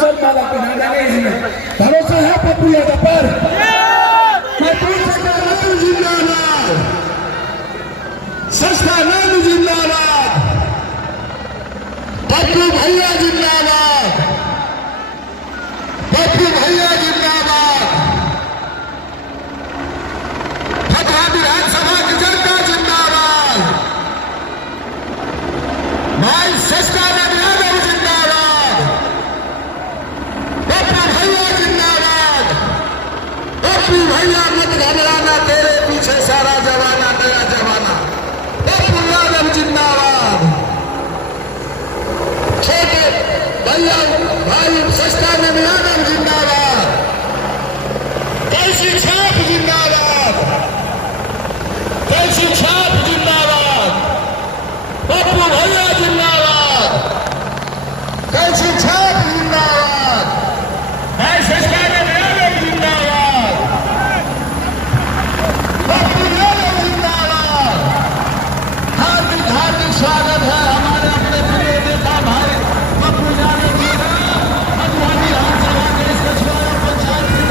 Sir माला पहनाना नहीं है। भरोसा है पप्पू यादव पर। जिंदाबाद, सच्चिदानंद जिंदाबाद, पप्पू भैया जिंदाबाद, पप्पू भैया जिंदाबाद, फतहा विधानसभा की जनता जिंदाबाद, भाई सच्चिदानंद यादव जिंदाबाद, पप्पू भैया जिंदाबाद, पप्पू भैया मत घबराना, तेरे पीछे सारा जमाना, तेरा जमाना, पप्पू यादव जिंदाबाद, छोटे भैया भाई सच्चिदानंद यादव जिंदाबाद, कैसी छाप जिंदाबाद, कैसी छाप जिंदाबाद, पप्पू भैया जिंदाबाद, कैसी छाप जिंदाबाद, भाई सच्चिदानंद यादव जिंदाबाद, पप्पू यादव जिंदाबाद। हार्दिक हार्दिक स्वागत है हमारे अपने प्रिय नेता भाई पप्पू यादव जी का फतहा विधानसभा के इस कछवाड़ा पंचायत की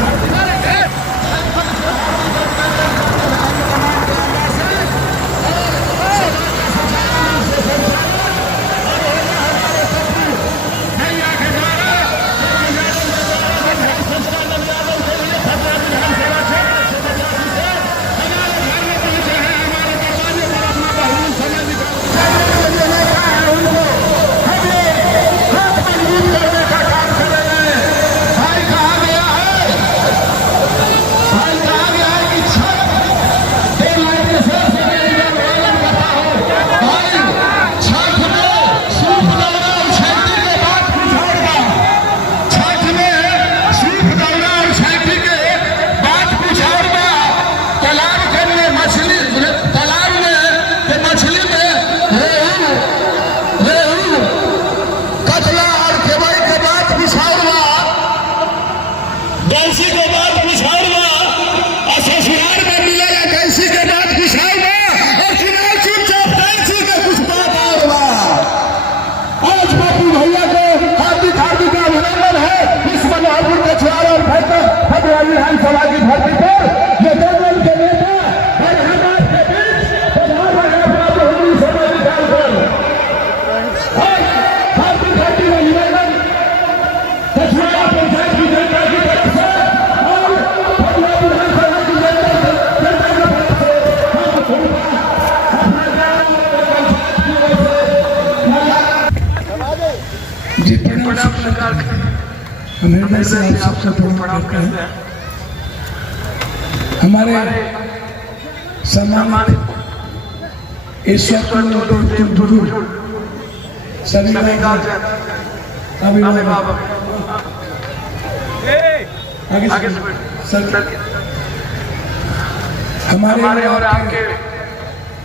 धरती पर विधानसभा की धरती पर ये दोनों के नेता और हमारे के बीच अपनी समय निकालकर भारतीय धरती में निवेदन कछवाड़ा पंचायत की जनता की तरफ से और विधानसभा की जनता की तरफ से जी प्रणाम सरकार हमें से आप सबको प्रणाम करते हैं। हमारे सम्मानित ईश्वर सभी अभिभावक आगे सर हमारे और आपके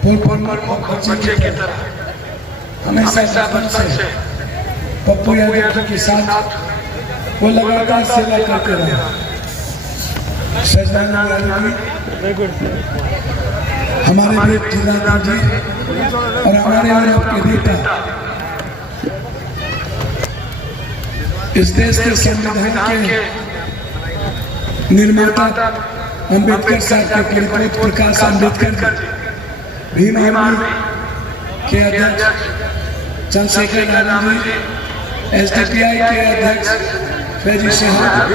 पूर्व बच्चे की तरह हमेशा बचपन से पप्पू यादव के साथ वो लगातार सेवा करते रहे। हमारे बेटे जिला जी और हमारे और आपके नेता इस देश के संविधान के निर्माता अंबेडकर साहब के परिपूर्ण प्रकाश अंबेडकर भीम आर्मी के अध्यक्ष चंद्रशेखर नारायण जी, SDPI के अध्यक्ष फैजी साहब,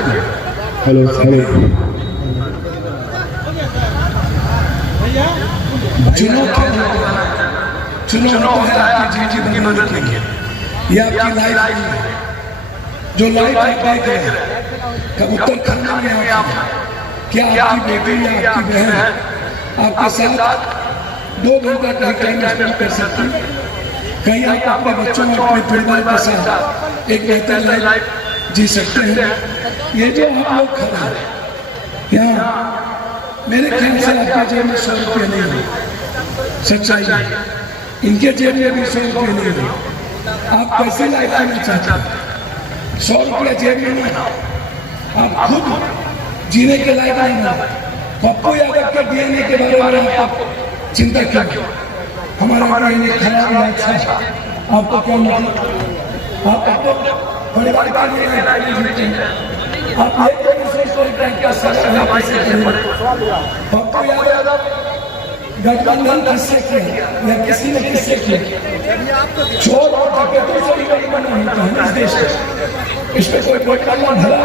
हेलो चुनाव है आपकी जिंदगी बदलने की, ये आपकी लाइफ जो लाइफ आप देख रहे हैं कब उत्तराखंड में आप क्या आपकी बेटी या आपकी बहन आपके साथ 2 घंटा कहीं टाइम स्पेंड कर सकती है, कहीं आप अपने बच्चों में अपने परिवार के साथ एक बेहतर लाइफ जी सकते हैं। ये जो हम लोग खड़ा है यहाँ मेरे ख्याल से आपके जेब में 100 रुपये नहीं है, सच्चाई है, इनके जेब में भी 100 रुपये नहीं है। आप कैसे लाइफ करना चाहते हैं? 100 रुपये जेब में नहीं, आप खुद जीने के लायक नहीं है। पप्पू यादव के DNA के बारे में आप चिंता क्यों? हमारा DNA खराब है, अच्छा आपको क्या मतलब? आप परिवार का आप ये सोचते हैं क्या सजा पप्पू यादव गठबंधन किससे किया या किसी ने किससे किया? चोर और डकैतों से भी गठबंधन होता है इस देश में। इसमें कोई गठबंधन भला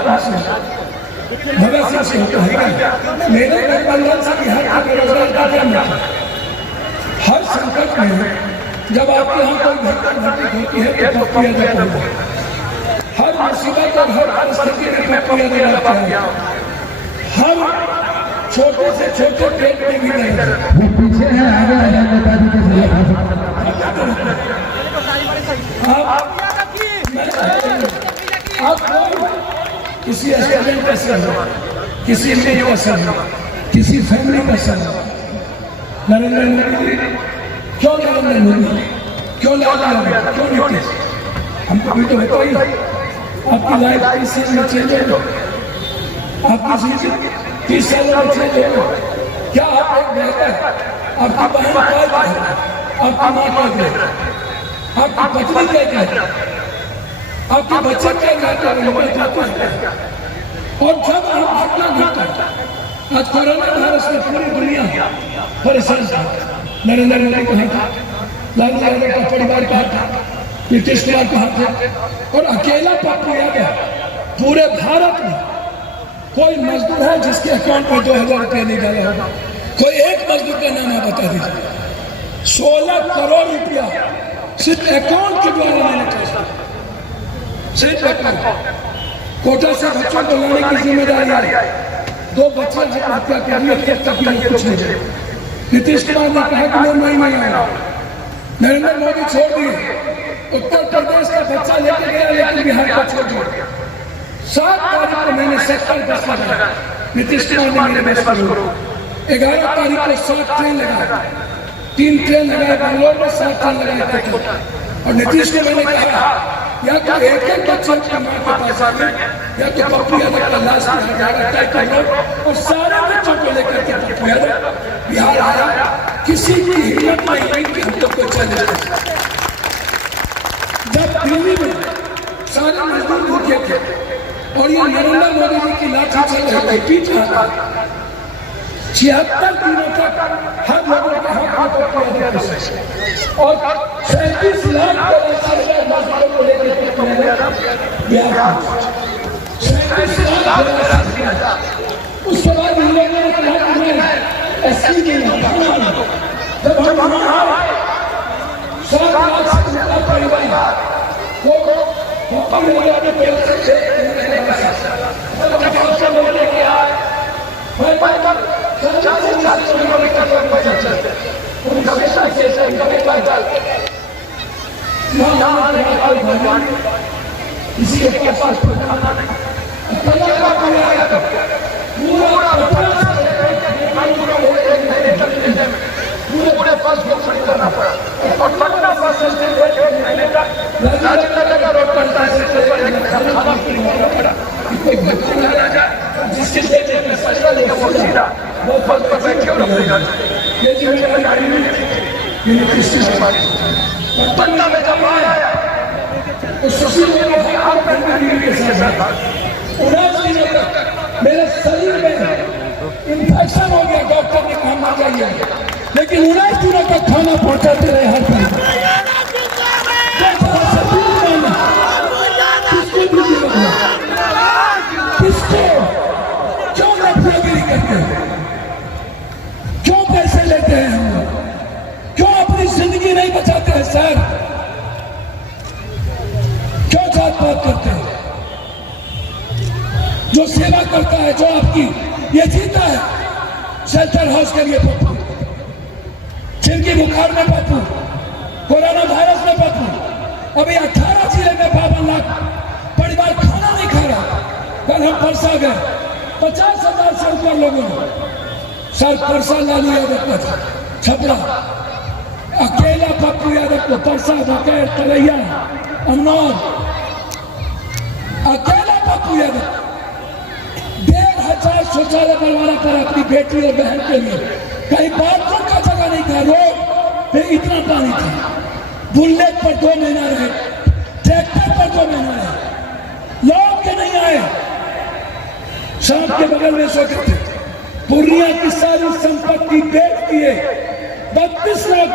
भगत सिंह से होता है क्या? मेरे गठबंधन से बिहार का बेरोजगार का क्या मतलब? हर संकट में जब आपके यहाँ कोई घटना होती है तो पप्पू यादव होता है। हर मुसीबत और हर परिस्थिति में पप्पू यादव आता है। हर छोटे से छोटे पेट में भी नहीं पीछे है आगे आप किसी एस्टेट का सर किसी एमपी का सर किसी फैमिली का सर नरेंद्र मोदी क्यों नरेंद्र मोदी क्यों लाल क्यों नीतीश? हमको भी तो होता ही आपकी लाइफ किसी में चेंज हो आपकी जिंदगी 30 सालों में चेंज हो क्या? आप एक बेहतर आपकी बहन क्या है आपकी माँ क्या है आपकी पत्नी क्या है आपके बच्चे क्या कहते हैं? और जब आप घटना घटता आज कोरोना वायरस में पूरी दुनिया परेशान था। नरेंद्र मोदी कहा था, लालू यादव का परिवार कहा था, नीतीश कुमार कहा था और अकेला पप्पू यादव पूरे भारत में कोई मजदूर है जिसके अकाउंट में 2000 रुपया नहीं डाला होगा? कोई एक मजदूर का नाम आप बता दीजिए। 16 करोड़ रुपया सिर्फ अकाउंट के द्वारा मैंने ट्रांसफर सिर्फ अकाउंट। कोटा से बच्चों को लाने की जिम्मेदारी है। 2 बच्चे हत्या करिए तक कुछ नहीं। नीतीश कुमार ने कहा कि मैं नहीं आया। नरेंद्र मोदी छोड़ दिए। उत्तर प्रदेश का बच्चा लेके गया लेकिन बिहार का छोड़ दिया। 7 तारीख को मैंने 70 बस लगाया। नीतीश कुमार ने मेरे बस करो। 11 तारीख को 7 ट्रेन लगाया। 3 ट्रेन लगाए बेंगलोर में, 7 ट्रेन लगाए कोटा। और नीतीश को मैंने कहा या तो एक बच्चे की माँ के पास आ गए या तो पप्पू यादव का लाश तय कर लो और सारे बच्चों को लेकर के पप्पू यादव बिहार आया। किसी की हिम्मत नहीं हुई कि हम लोग को चले जाए। जब दिल्ली में सारे मजदूर भूखे थे और ये नरेंद्र मोदी जी की लाठी चल रही पीट रहा था, 76 दिनों तक हर लोगों के हाथ में पप्पू यादव और 37 लाख मजदूरों को लेकर उसके बाद हम लोगों ने कहा कि मैं एससी के जब हम आए 7 लाख से परिवार किसी के पास पूरे पास करना पड़ा और पटना बस पटना में जब आया तो सुशील मेरे शरीर में इन्फेक्शन हो गया। डॉक्टर ने कहा मर जाइए, लेकिन 19 दिनों तक खाना पहुंचाते रहे हर तरफ। किसको क्यों नफरतगिरी करते हैं? क्यों पैसे लेते हैं हम लोग? क्यों अपनी जिंदगी नहीं बचाते हैं सर? क्यों जात पात करते हैं? जो सेवा करता है, जो आपकी ये जीता है शेल्टर हाउस के लिए पप्पू, जिनकी बुखार में पप्पू, कोरोना वायरस में पप्पू, अभी 18 जिले में 52 लाख परिवार खाना नहीं खा रहा। कल हम परसा गए 50,000 से ऊपर लोगों ने सर परसा लालू यादव का था, छपरा अकेला पप्पू यादव को परसा बकैर तलैया अमनौर अकेला पप्पू यादव 1,500 शौचालय बनवाना पड़ा अपनी बेटी और बहन के लिए। कहीं बाथरूम का जगह नहीं था, रोड में इतना पानी था। बुलेट पर 2 महीना रहे, ट्रैक्टर पर 2 महीना रहे, के नहीं आए, सांप के बगल में सोते थे। पूर्णिया की सारी संपत्ति बेच दिए, 32 लाख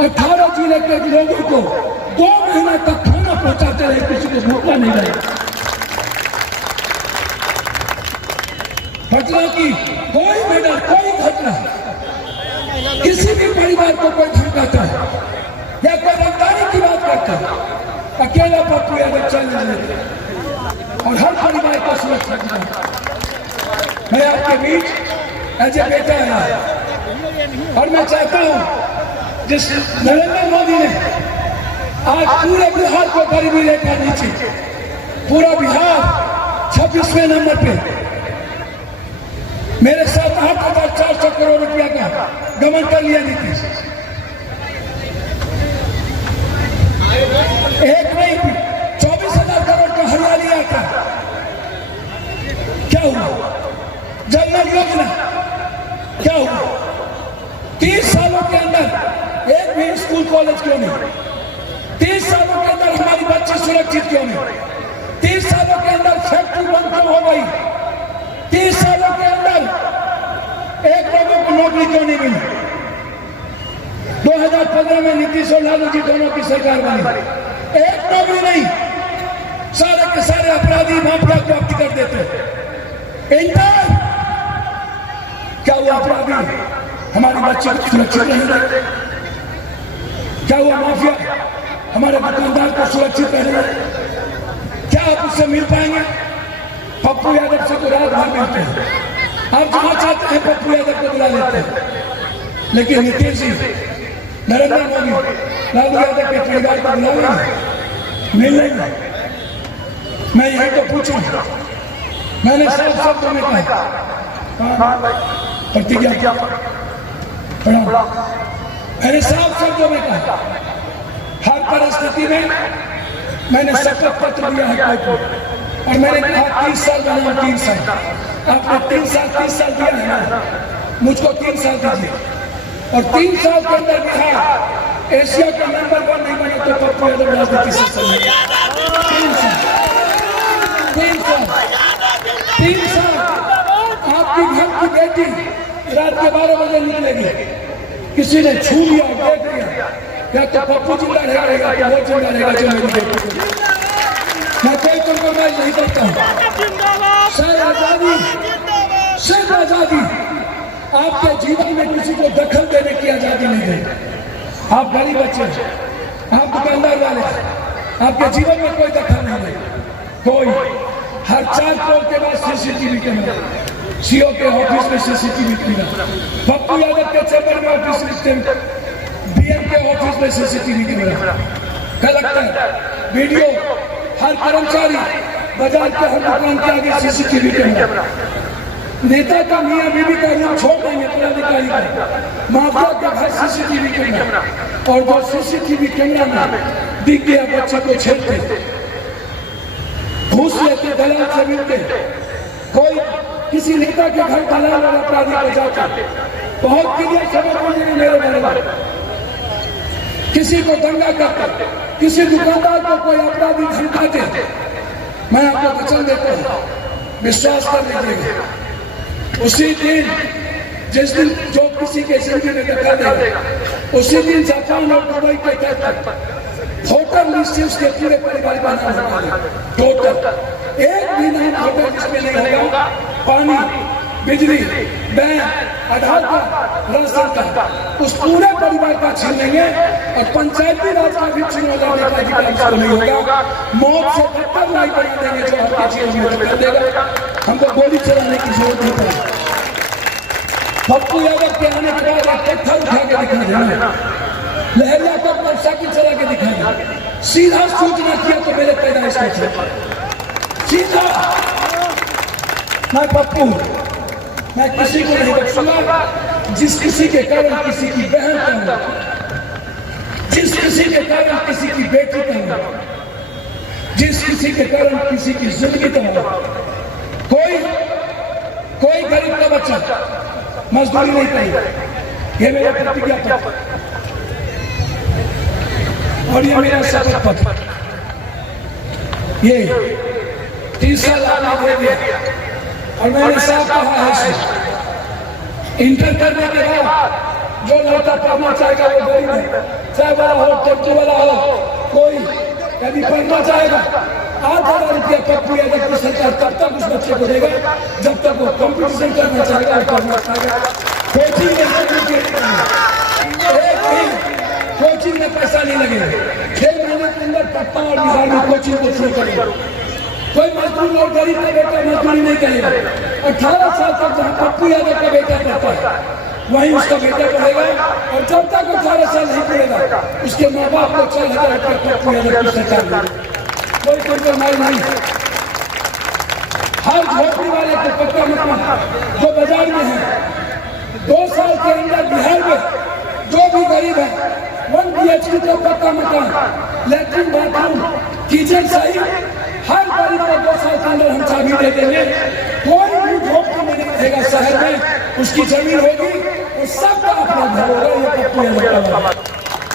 18 जिले के लोगों को 2 महीना तक खाना पहुंचाते रहे, किसी को भूखा नहीं रहे। पटना की कोई मैटर, कोई घटना, किसी भी परिवार को कोई धमकाता है या कोई रंगदारी की बात करता है, अकेला पप्पू यादव चैलेंज लेते और हर परिवार को सुरक्षा देता है। मैं आपके बीच एज ए बेटा आया और मैं चाहता हूं जिस नरेंद्र मोदी ने आज पूरे बिहार को गरीबी रेखा नीचे, पूरा बिहार 26वें नंबर पे मेरे साथ 8,400 करोड़ रुपया का गमन कर लिया नीतीश। एक नहीं 24,000 करोड़ का हरियाली आया था। क्या हुआ? जल योजना क्या हुआ? 30 सालों के अंदर एक भी स्कूल कॉलेज क्यों नहीं? 30 सालों के अंदर हमारी बच्ची सुरक्षित क्यों नहीं? 30 सालों के अंदर फैक्ट्री बंद क्यों हो गई? 30 सालों के अंदर एक लोगों को नौकरी क्यों नहीं मिली? 2015 में नीतीश और लालू जी दोनों की सरकार बनी, एक नौकरी नहीं, सारे के सारे अपराधी माफिया को प्राप्त कर देते। इंटर क्या हुआ? अपराधी हमारी बच्ची को सुरक्षित नहीं रहे। क्या हुआ? माफिया हमारे दुकानदार को सुरक्षित नहीं रहे। क्या आप उससे मिल पाएंगे? पप्पू यादव से तो रात भर मिलते हैं, आप जहां चाहते हैं पप्पू यादव को बुला लेते हैं, लेकिन नीतीश जी, नरेंद्र मोदी, लालू यादव के परिवार को बुला मिल नहीं। मैं यही तो पूछूं, मैंने सब शब्दों में कहा, प्रतिज्ञा पढ़ा, मैंने साफ शब्दों में कहा, हर परिस्थिति में मैंने शपथ पत्र दिया है कोर्ट और मैंने कहा 30 साल बना 3 साल, आपने 30 साल दिया है, मुझको 3 साल दीजिए और 3 साल के अंदर बिहार एशिया का नंबर 1 नहीं बने तो पप्पू यादव राजनीति से 3 साल आपकी घर की बेटी रात के 12 बजे निकलेगी, किसी ने छू लिया, देख लिया, या तो पप्पू जिंदा रहेगा या वो जिंदा रहेगा जो मेरी बेटी। मैं कोई कॉम्प्रोमाइज नहीं करता हूँ। सिर्फ आजादी, आपके जीवन में किसी को दखल देने की आजादी नहीं है। आप गरीब बच्चे, आप दुकानदार वाले, आपके जीवन में कोई दखल नहीं है। कोई हर 4 करोड़ के बाद सीसीटीवी कैमरा, सीओ के ऑफिस में सीसीटीवी कैमरा, पप्पू यादव के चैम्बर में ऑफिस में, बीएम के ऑफिस में सीसीटीवी कैमरा, कलेक्टर, वीडियो, हर कर्मचारी, बाजार के हर दुकान के आगे सीसीटीवी कैमरा। नेता का मियां बीवी का रूम छोड़ देंगे पदाधिकारी का, माफिया के घर सीसीटीवी कैमरा, और जो सीसीटीवी कैमरा में दिख गया बच्चे को छेड़ते, घूस लेते, दलाल से मिलते, कोई किसी नेता के घर दलाल और अपराधी को जाते, बहुत क्लियर खबर मुझे मेरे बारे में, किसी को दंगा करते, किसी दुकानदार को कोई अपराधी धमकाते, मैं आपको वचन देता हूँ, विश्वास कर लीजिएगा, उसी दिन जिस दिन जो किसी के जिंदगी में धक्का देगा, उसी दिन जापान और दुबई के तहत होटल लिस्ट के पूरे परिवार का नाम होगा। टोटल एक भी नाम होटल जिसमें नहीं होगा, पानी, बिजली, बैंक, आधार कार्ड, राशन कार्ड, उस पूरे परिवार का छीन लेंगे और पंचायती राज का भी छीन लेने का अधिकार उसको नहीं होगा। मौत से बदतर नहीं बना देंगे जो आपके जीवन में कर देगा। हमको गोली चलाने की जरूरत नहीं पड़ेगी। पप्पू यादव के आने के बाद एक पत्थर उठा के दिखा देना, लहरिया को मोटरसाइकिल चला के दिखा देना, सीधा सूचना किया तो मेरे पैदाइश में सीधा। मैं पप्पू, मैं किसी को नहीं बख्शूंगा। जिस किसी के कारण किसी की बहन का हो, जिस किसी के कारण किसी की बेटी का हो, जिस किसी के कारण किसी की जिंदगी का हो, कोई गरीब का बच्चा मजदूरी नहीं करेगा। ये मेरा प्रतिज्ञा पत्र और ये मेरा शपथ पत्र। ये 30 साल आपने दे दिया और मैंने साफ कहा है इंटर करने के बाद जो लड़का पढ़ना चाहेगा वो गरीब है, चाहे बड़ा हो टेम्पो वाला हो, कोई कभी पढ़ना चाहेगा 8,000 रुपया पप्पू यादव की सरकार तब तक उस बच्चे को देगा जब तक वो कंपटीशन करना चाहेगा और पढ़ना चाहेगा। कोचिंग कोचिंग में पैसा नहीं लगेगा, 6 महीने के अंदर पटना और बिहार में कोचिंग को शुरू करेगा। कोई मजदूर और गरीब का बेटा मजदूरी नहीं करेगा। 18 साल तक जहाँ पप्पू यादव का बेटा पढ़ता है वहीं उसका बेटा पढ़ेगा और जब तक 18 साल नहीं पढ़ेगा उसके माँ बाप को 4,000 रुपया पप्पू यादव की सरकार देगी। कोई कॉम्प्रोमाइज नहीं। हर झोपड़ी वाले को पक्का मकान जो बाजार में है 2 साल के अंदर बिहार में जो भी गरीब है 1 BHK का पक्का मकान, लैट्रिन बाथरूम, किचन सही, हर गरीब को 2 साल के अंदर हम चाबी दे देंगे। कोई भी झोपड़ी में नहीं रहेगा शहर में, उसकी जमीन होगी वो सबका अपना घर होगा। ये पप्पू यादव का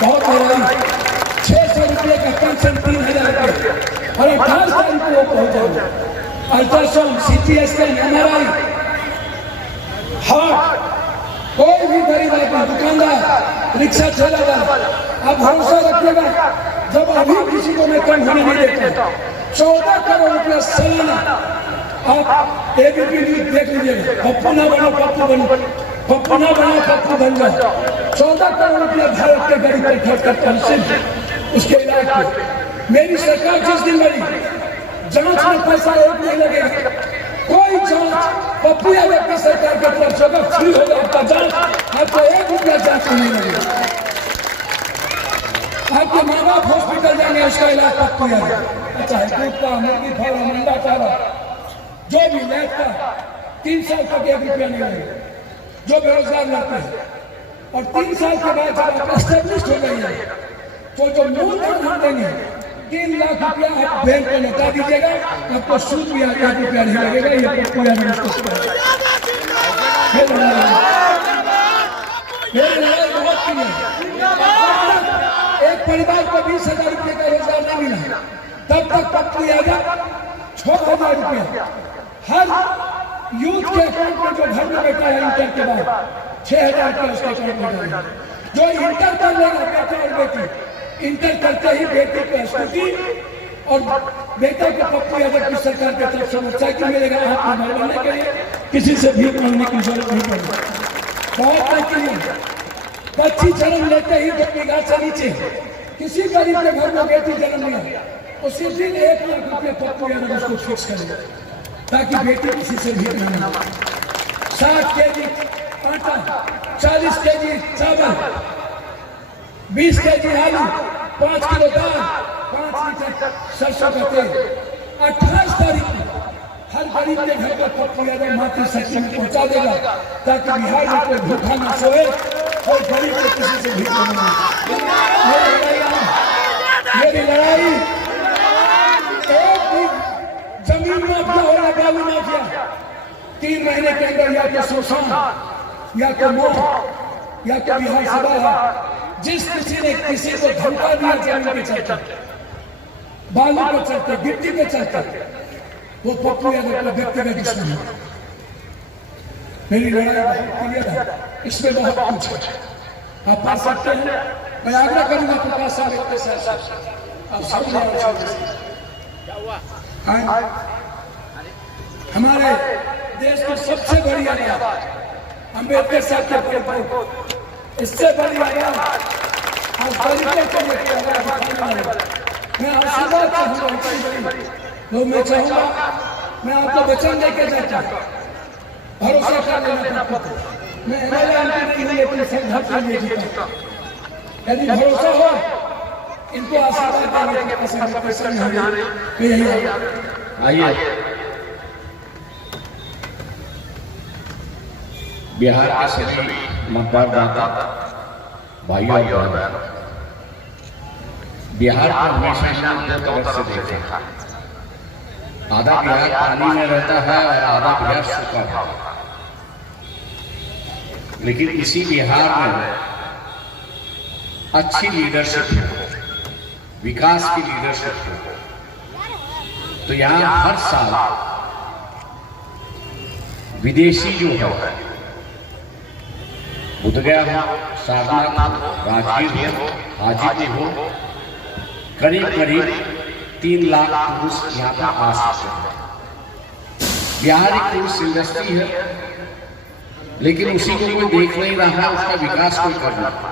बहुत महंगाई, 600 रुपये का पेंशन 3,000 रुपये और 28 तारीख को पहुंच जाएगा। Ultrasound, CT scan, MRI, heart, कोई भी गरीब आदमी, दुकानदार, रिक्शा चलाता, आप भरोसा रखिएगा। जब अभी किसी को मैं कम होने नहीं देता, 14 करोड़ रुपया सालाना। आप ABP न्यूज देख लीजिएगा, पप्पू ना बनो पप्पू बनो, पप्पू ना बनो पप्पू बन जाओ। 14 करोड़ रुपया भारत के गरीब पर खर्च करता है उसके इलाज पे। मेरी सरकार जिस दिन बनी जांच में पैसा एक नहीं लगेगा। कोई जांच पप्पू यादव की सरकार की तरफ से अगर फ्री होगा आपका जांच, आपको 1 रुपया जांच नहीं लगेगा। आपके माँ बाप हॉस्पिटल जाएंगे उसका इलाज पप्पू यादव। अच्छा है दूध का, मुर्गी फार्म, अंडा चारा, जो भी लैब का 3 साल तक 1 रुपया नहीं लगेगा जो बेरोजगार लड़के हैं। और 3 साल के बाद जब आप एस्टेब्लिश हो गई है तो जो मूलधन हम देंगे 3 लाख रुपया आप बैंक को लौटा दीजिएगा, आपको सूद भी 1 रुपया नहीं लगेगा। ये पप्पू यादव मेरी लड़ाई बहुत की है। एक परिवार को 20,000 रुपये का रोजगार नहीं मिला तब तक पप्पू यादव 6,000 रुपया हर यूथ के अकाउंट में, जो घर में बैठा है इंटर के बाद 6,000 रुपया उसके अकाउंट में। जो इंटर कर लेगा बेटा और बेटी, इंटर करते ही बेटी को स्कूटी और बेटे को पप्पू यादव की सरकार की तरफ से मोटरसाइकिल मिलेगा। आत्मनिर्भर बनने के लिए किसी से भीख मांगने की जरूरत नहीं पड़ेगी। बहुत बच्ची जन्म लेते ही 2 बीघा से नीचे किसी गरीब के घर में बेटी जन्म लिया उसी दिन 1 लाख रुपये पप्पू यादव उसको फिक्स करेगा ताकि बेटी किसी से भीख न मांगे। 60 केजी आटा, 40 केजी चावल, 20 केजी आलू, 5 किलो दाल, 5 लीटर सरसों का तेल 28 तारीख को हर गरीब के घर पर पप्पू यादव मातृशक्ति में पहुंचा देगा ताकि बिहार में कोई भूखा न सोए और गरीब को किसी से भीख न मांगे। मेरी लड़ाई एक भी जमीन माफिया हो या बालू माफिया 3 महीने के अंदर या तो शोषण या तो मौत या तो बिहार से बाहर। जिस किसी ने किसी को धमका दिया जमीन के चलते, बालू पे चलते, गिट्टी पे चलते, वो पप्पू यादव का व्यक्तिगत दुश्मन है। मेरी लड़ाई बहुत क्लियर है, इसमें बहुत कुछ है, आप पा सकते हैं। मैं आग्रह करूंगा प्रकाश साहब के साथ आप सब हमारे देश की सबसे बड़ी आवाज अम्बेडकर साहब के परिवार, इससे बड़ी आवाज आज गरीबों को लेकर आवाज। मैं आशीर्वाद चाहूंगा तो मैं चाहूंगा, मैं आपको वचन लेके जाता हूँ, भरोसा कर लेना पड़ता। मैं नहीं हूँ लेकिन संघर्ष के लिए जीता। यदि भरोसा हो इनको आशीर्वाद देंगे। आइए बिहार के सभी मतदाता भाइयों और बहनों, बिहार को हमेशा हमने 2 तरफ से देखा। आधा बिहार पानी में रहता है और आधा बिहार सूखा है। लेकिन इसी बिहार में अच्छी लीडरशिप हो, विकास की लीडरशिप हो, तो यहाँ हर साल विदेशी जो है, बुद्धगया हो, सारनाथ हो, राजगीर हो, हाजीपुर हो, करीब करीब 3 लाख टूरिस्ट यहाँ पर आ सकते हैं। बिहार एक टूरिस्ट इंडस्ट्री है, लेकिन उसी को कोई देख नहीं रहा, उसका विकास कोई कर रहा।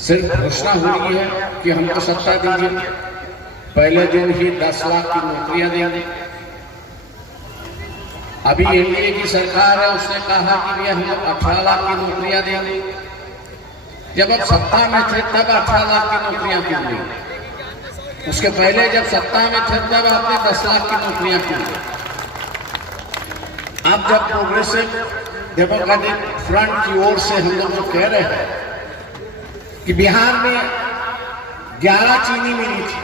सिर्फ घोषणा हो रही है कि हमको सत्ता दीजिए, पहले दिन ही 10 लाख की नौकरियां देंगे। अभी एनडीए की सरकार है, उसने कहा कि भैया हम 18 लाख की नौकरियां देंगे। जब अब सत्ता में थे तब 18 लाख की नौकरियां क्यों दी? उसके पहले जब सत्ता में थे तब आपने 10 लाख की नौकरियां क्यों दी? अब जब प्रोग्रेसिव डेमोक्रेटिक फ्रंट की ओर से हम लोग कह रहे हैं कि बिहार में 11 चीनी मिली थी,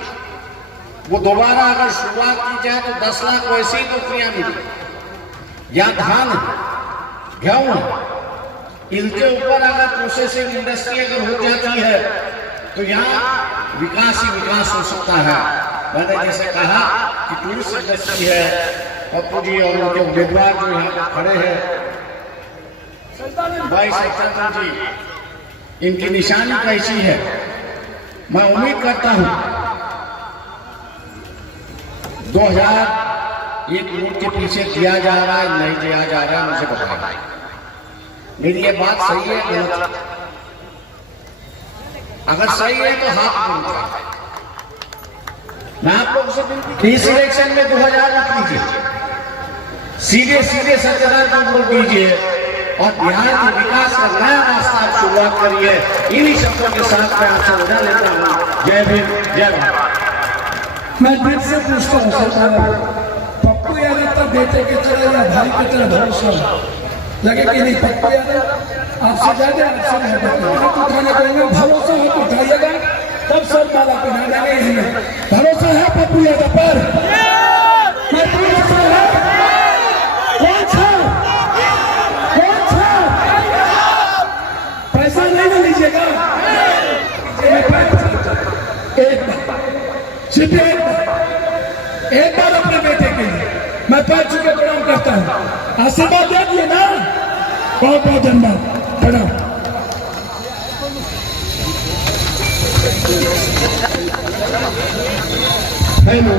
वो दोबारा अगर शुरुआत की जाए तो 10 लाख वैसे ही नौकरियां मिली। या धान, गेहूं, इनके ऊपर अगर प्रोसेसिंग इंडस्ट्री अगर हो जाती है तो यहाँ विकास ही विकास हो सकता है। मैंने जैसे कहा कि टूरिस्ट इंडस्ट्री है, पप्पू जी और उनके उम्मीदवार जो यहाँ खड़े हैं भाई सत्यानंद जी, इनकी निशानी कैसी है? मैं उम्मीद करता हूँ 2001 वोट के पीछे दिया जा रहा है, नहीं दिया जा रहा है, मुझे बताइए मेरी ये बात सही है गलत? अगर सही है तो हाथ उठाइए। मैं आप लोगों से इस इलेक्शन में 2000 मत लीजिए, सीधे सीधे सत्यानंद को वोट दीजिए और बिहार के विकास का नया रास्ता आप शुरुआत करिए। इन्हीं शब्दों के साथ मैं आपसे विदा लेता हूँ। जय भीम, जय भारत। मैं दिल से पूछता हूँ सरकार, पप्पू यादव तब बेटे की तरह या भाई की तरह भरोसा लगे कि नहीं? पप्पू यादव आपसे ज्यादा आपसे उठाने करेंगे, भरोसा है तो उठाइएगा, तब सर माला पहना देंगे। भरोसा है पप्पू यादव पर? भरोसा है? कौन सा पैसा नहीं ना लीजिएगा? एक बार अपने बेटे के लिए मैं पैर छूके प्रणाम करता हूँ। आशीर्वाद दे दिए ना, बहुत बहुत धन्यवाद, प्रणाम। हेलो।